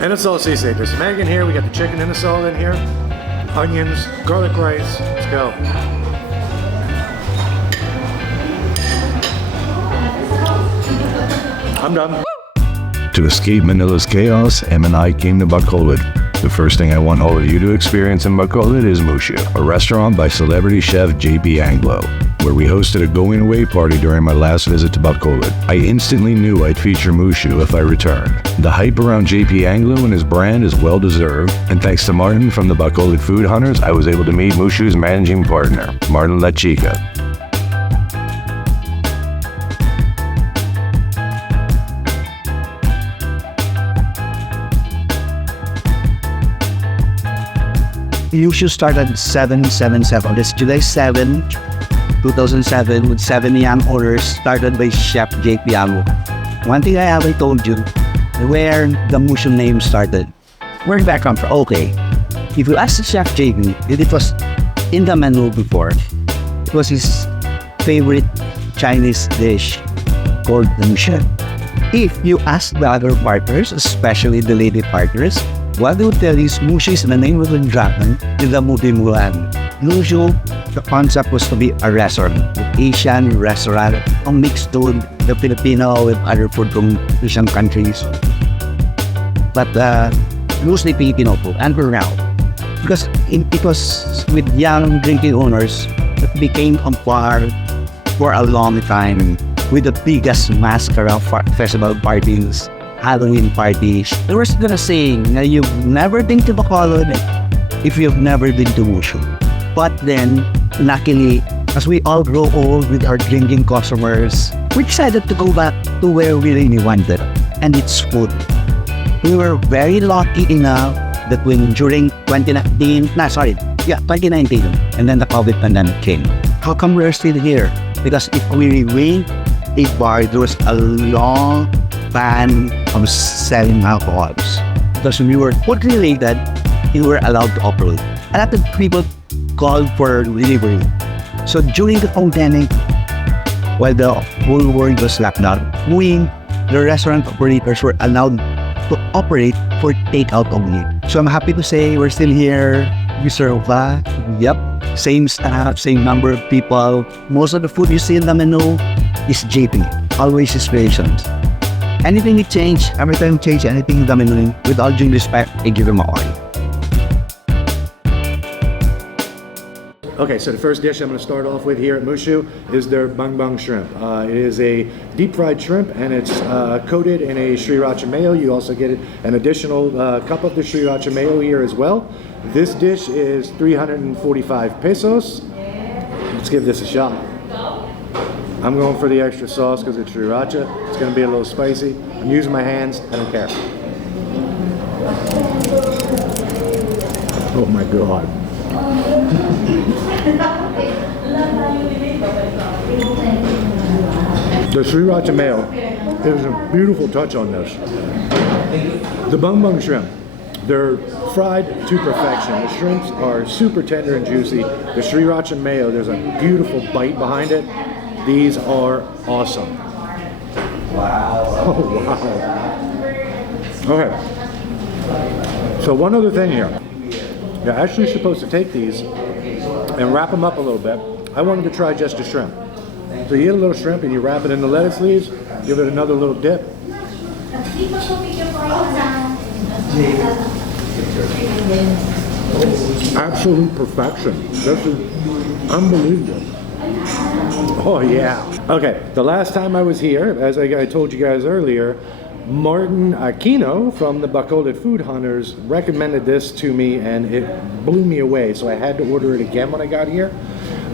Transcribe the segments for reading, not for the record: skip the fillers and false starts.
And it's all sisig. There's some egg in here. We got the chicken in the salt in here. Onions, garlic rice. Let's go. I'm done. To escape Manila's chaos, Em and I came to Bacolod. The first thing I want all of you to experience in Bacolod is Mushu, a restaurant by celebrity chef JP Anglo, where we hosted a going-away party during my last visit to Bacolod. I instantly knew I'd feature Mushu if I returned. The hype around JP Anglo and his brand is well-deserved, and thanks to Martin from the Bacolod Food Hunters, I was able to meet Mushu's managing partner, Martin Lachica. Mushu started 777. This July 7, 2007, with 7 young owners, started by Chef JP Anglo. One thing I haven't told you, where the Mushu name started. Where did that come from? Okay. If you ask Chef JP, it was in the menu before. It was his favorite Chinese dish called the Mushu. If you ask the other partners, especially the lady partners, what they would tell you is Mushu is the name of the dragon in the movie Mulan. Mushu, the concept was to be a restaurant, an Asian restaurant, a mixed food, the Filipino with other food from Asian countries. But mostly Filipino food, and for now. Because it was with young drinking owners that became a bar for a long time with the biggest Masskara festival parties, Halloween parties. There was gonna saying na you've never been to Bacolod if you've never been to Mushu. But then, luckily, as we all grow old with our drinking customers, we decided to go back to where we really wanted, and it's food. We were very lucky enough that during 2019, and then the COVID pandemic came. How come we're still here? Because if we remain a bar, there was a long ban of selling alcohols. Because we were food related, we were allowed to operate. A lot of people called for delivery. So during the pandemic, while the whole world was locked down, the restaurant operators were allowed to operate for takeout only. So I'm happy to say we're still here. We serve same staff, same number of people. Most of the food you see in the menu is JP, always inspirations. Anything we change, every time we change anything in the menu, with all due respect, I give him a oil. Okay, so the first dish I'm going to start off with here at Mushu is their bang bang shrimp. It is a deep fried shrimp, and it's coated in a sriracha mayo. You also get an additional cup of the sriracha mayo here as well. This dish is 345 pesos. Let's give this a shot. I'm going for the extra sauce because it's sriracha. It's going to be a little spicy. I'm using my hands. I don't care. Oh my God. The sriracha mayo is a beautiful touch on this. The bang bang shrimp, they're fried to perfection. The shrimps are super tender and juicy. The sriracha mayo, there's a beautiful bite behind it. These are awesome. Wow. Oh, wow. Okay. So one other thing here. You're actually supposed to take these and wrap them up a little bit. I wanted to try just a shrimp. So you get a little shrimp and you wrap it in the lettuce leaves, give it another little dip. Absolute perfection. This is unbelievable. Oh yeah. Okay, the last time I was here, as I told you guys earlier, Martin Aquino from the Bacolod Food Hunters recommended this to me, and it blew me away, so I had to order it again when I got here.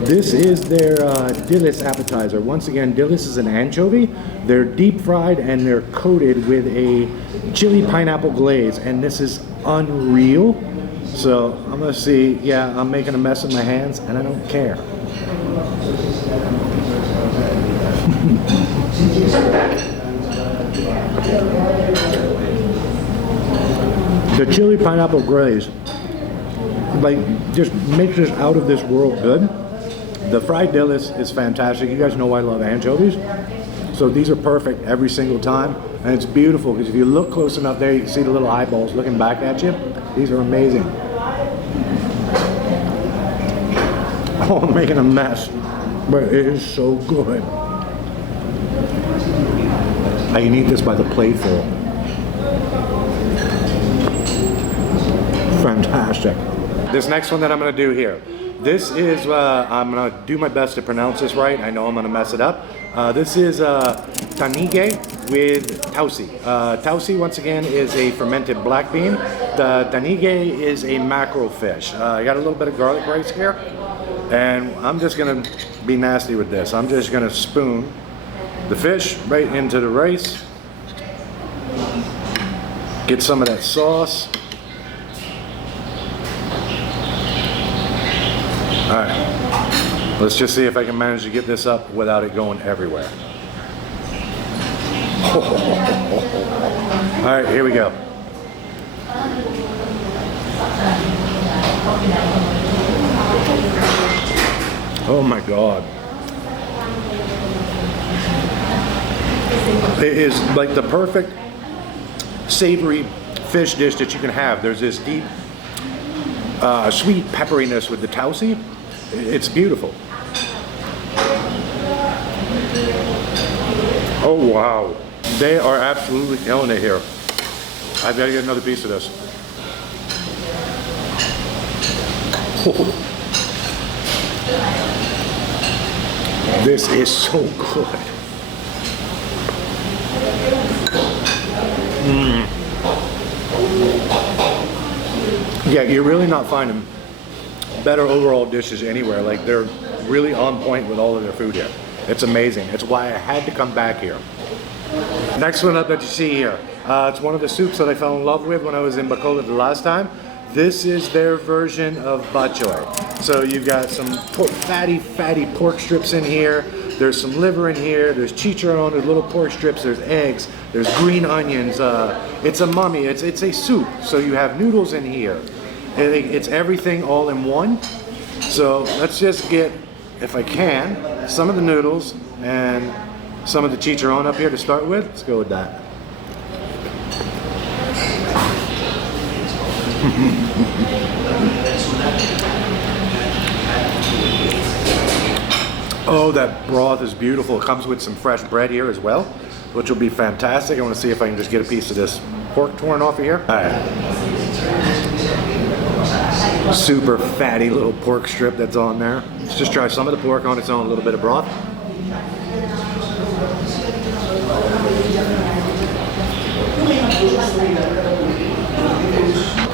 This is their dillis appetizer. Once again, dillis is an anchovy. They're deep fried and they're coated with a chili pineapple glaze, and this is unreal. So I'm gonna see, yeah, I'm making a mess of my hands and I don't care. The chili pineapple glaze, like, just makes this out of this world good. The fried dillis is fantastic. You guys know I love anchovies. So these are perfect every single time, and it's beautiful because if you look close enough there, you can see the little eyeballs looking back at you. These are amazing. Oh, I'm making a mess, but it is so good. I can eat this by the plateful. Fantastic. This next one that I'm going to do here, this is, I'm going to do my best to pronounce this right. I know I'm going to mess it up. This is tanige with tausi. Tausi, once again, is a fermented black bean. The tanige is a mackerel fish. I got a little bit of garlic rice here, and I'm just going to be nasty with this. I'm just going to spoon the fish right into the rice. Get some of that sauce. All right, let's just see if I can manage to get this up without it going everywhere. All right, here we go. Oh my God. It is like the perfect savory fish dish that you can have. There's this deep sweet pepperiness with the tausi. It's beautiful. Oh wow, they are absolutely killing it here. I've got to get another piece of this. This is so good. Yeah, you're really not finding better overall dishes anywhere. Like, they're really on point with all of their food here. It's amazing. It's why I had to come back here. Next one up that you see here, it's one of the soups that I fell in love with when I was in Bacolod the last time. This is their version of bok choy. So you've got some fatty pork strips in here. There's some liver in here. There's chicharron. There's little pork strips. There's eggs. There's green onions. It's a mummy. It's a soup. So you have noodles in here. It's everything all in one. So let's just get, if I can, some of the noodles and some of the chicharron up here to start with. Let's go with that. Oh, that broth is beautiful. It comes with some fresh bread here as well, which will be fantastic. I want to see if I can just get a piece of this pork torn off of here. All right. Super fatty little pork strip that's on there. Let's just try some of the pork on its own, a little bit of broth.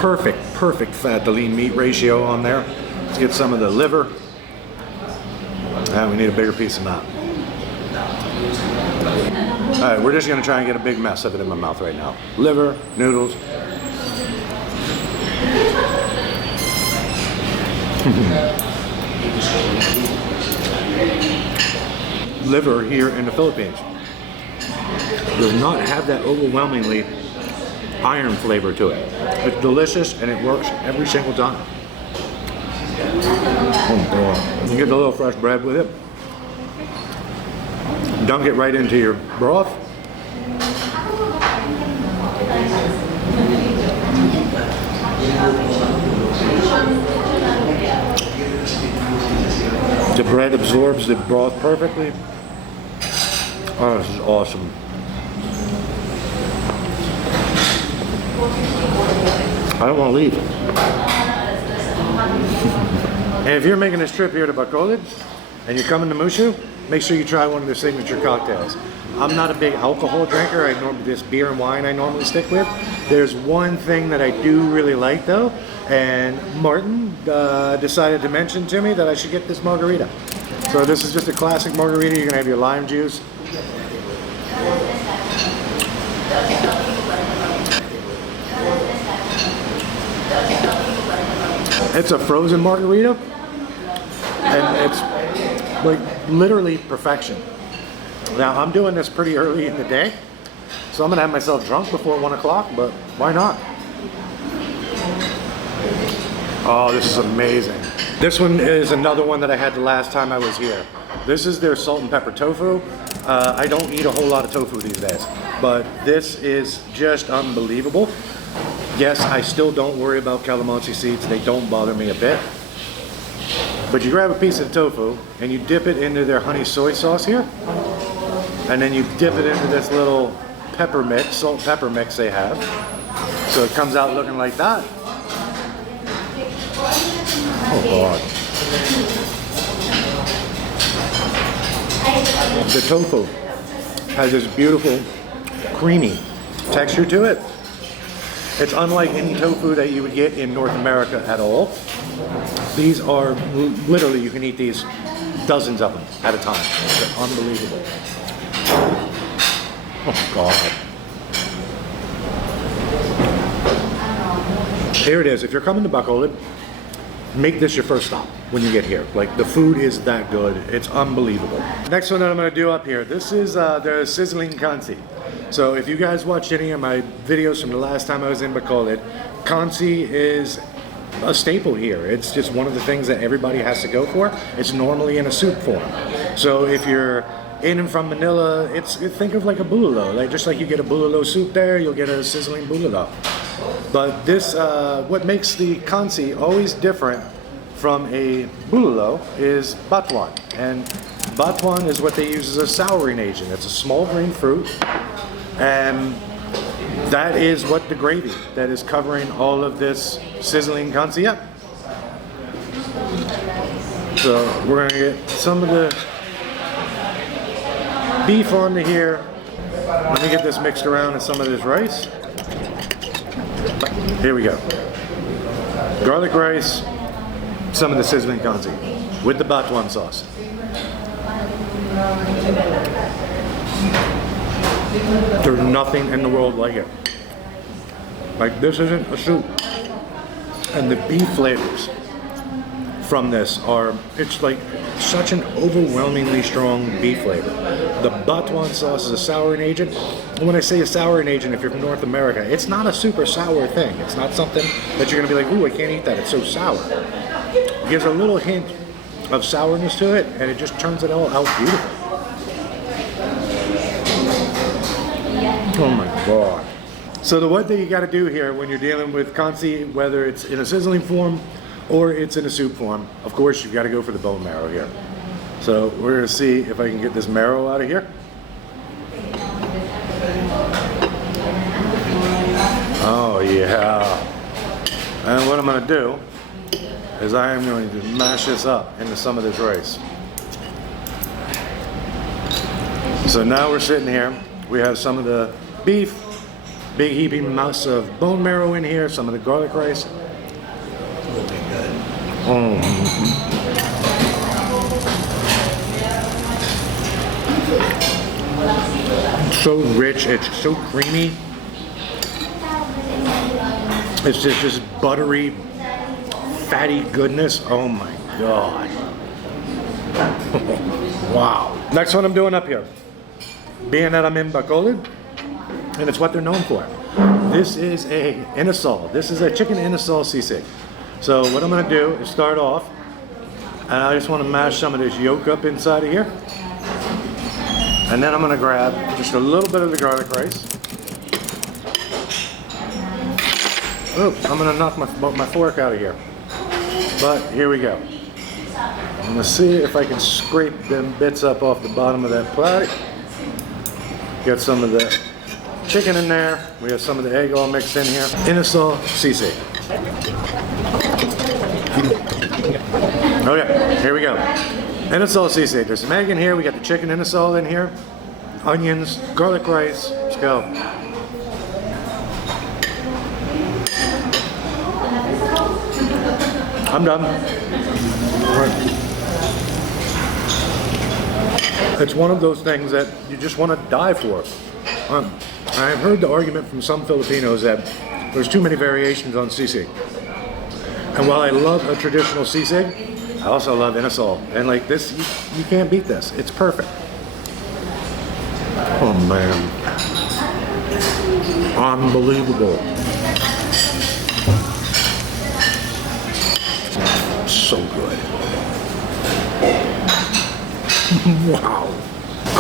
Perfect fat to lean meat ratio on there. Let's get some of the liver. And we need a bigger piece of that. All right, we're just gonna try and get a big mess of it in my mouth right now. Liver, noodles. Liver here in the Philippines does not have that overwhelmingly iron flavor to it. It's delicious and it works every single time. Oh God. You get a little fresh bread with it. Dunk it right into your broth. The bread absorbs the broth perfectly. Oh, this is awesome. I don't want to leave. And if you're making this trip here to Bacolod and you're coming to Mushu, make sure you try one of their signature cocktails. I'm not a big alcohol drinker. I normally just beer and wine I normally stick with. There's one thing that I do really like though, and Martin decided to mention to me that I should get this margarita. So this is just a classic margarita. You're gonna have your lime juice. It's a frozen margarita, and it's like literally perfection. Now I'm doing this pretty early in the day, so I'm gonna have myself drunk before 1 o'clock, but why not? Oh, this is amazing. This one is another one that I had the last time I was here. This is their salt and pepper tofu. I don't eat a whole lot of tofu these days, but this is just unbelievable. Yes, I still don't worry about calamansi seeds. They don't bother me a bit. But you grab a piece of tofu and you dip it into their honey soy sauce here. And then you dip it into this little pepper mix, salt pepper mix they have. So it comes out looking like that. Oh God. The tofu has this beautiful, creamy texture to it. It's unlike any tofu that you would get in North America at all. These are, literally, you can eat these dozens of them at a time. They're unbelievable. Oh God. Here it is. If you're coming to Bacolod, make this your first stop when you get here. Like, the food is that good. It's unbelievable. Next one that I'm going to do up here, this is the sizzling kansi. So if you guys watched any of my videos from the last time I was in Bacolod, kansi is a staple here. It's just one of the things that everybody has to go for. It's normally in a soup form. So if you're in and from Manila, think of like a bulalo. Like, just like you get a bulalo soup there, you'll get a sizzling bulalo. But this, what makes the kansi always different from a bulalo is batuan. And batuan is what they use as a souring agent. It's a small green fruit. And that is what the gravy that is covering all of this sizzling kansi up. So we're gonna get some of the beef onto here. Let me get this mixed around in some of this rice. Here we go. Garlic rice, some of the sizzling kansi with the batuan sauce. There's nothing in the world like it. Like, this isn't a soup. And the beef flavors from this are, it's like such an overwhelmingly strong beef flavor. The batuan sauce is a souring agent. And when I say a souring agent, if you're from North America, it's not a super sour thing. It's not something that you're gonna be like, ooh, I can't eat that, it's so sour. It gives a little hint of sourness to it, and it just turns it all out beautiful. Oh my God. So the one thing you got to do here when you're dealing with kansi, whether it's in a sizzling form or it's in a soup form, of course you've got to go for the bone marrow here. So we're going to see if I can get this marrow out of here. Oh yeah. And what I'm going to do is I am going to mash this up into some of this rice. So now we're sitting here. We have some of the beef, big heaping mass of bone marrow in here, some of the garlic rice. It's so rich, it's so creamy. It's just buttery, fatty goodness. Oh my God. Wow. Next one I'm doing up here. Being that I'm in Bacolod, and it's what they're known for. This is a inasal. This is a chicken inasal sisig. So what I'm going to do is start off, and I just want to mash some of this yolk up inside of here. And then I'm going to grab just a little bit of the garlic rice. Oops, I'm going to knock my fork out of here. But here we go. I'm going to see if I can scrape them bits up off the bottom of that plate. Got some of the chicken in there. We have some of the egg all mixed in here. Inasal sisig. Okay, here we go. Inasal sisig. There's some egg in here. We got the chicken inasal in here. Onions, garlic rice. Let's go. I'm done. All right. It's one of those things that you just want to die for. I've heard the argument from some Filipinos that there's too many variations on sisig. And while I love a traditional sisig, I also love inasal. And like this, you can't beat this. It's perfect. Oh man. Unbelievable. So good. Wow.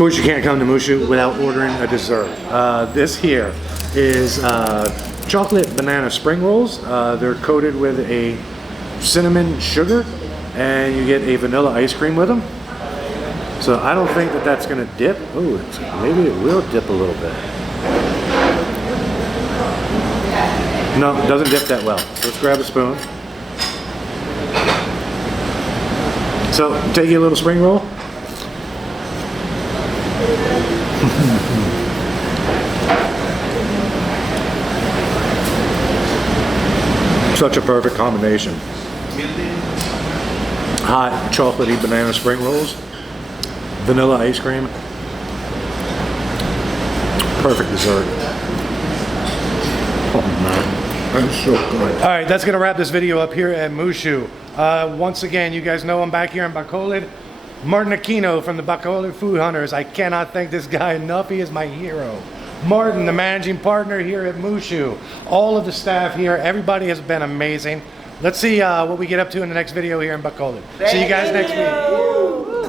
course, you can't come to Mushu without ordering a dessert. This here is chocolate banana spring rolls. They're coated with a cinnamon sugar, and you get a vanilla ice cream with them. So I don't think that that's gonna dip. Oh, maybe it will dip a little bit. No, it doesn't dip that well. So let's grab a spoon. So take you a little spring roll. Such a perfect combination. Hot chocolatey banana spring rolls, vanilla ice cream, perfect dessert. Oh man, that's so good. All right, that's gonna wrap this video up here at Mushu. Once again, you guys know I'm back here in Bacolod. Martin Aquino from the Bacolod Food Hunters. I cannot thank this guy enough. He is my hero. Martin, the managing partner here at Mushu. All of the staff here, everybody has been amazing. Let's see what we get up to in the next video here in Bacolod. See you guys next week.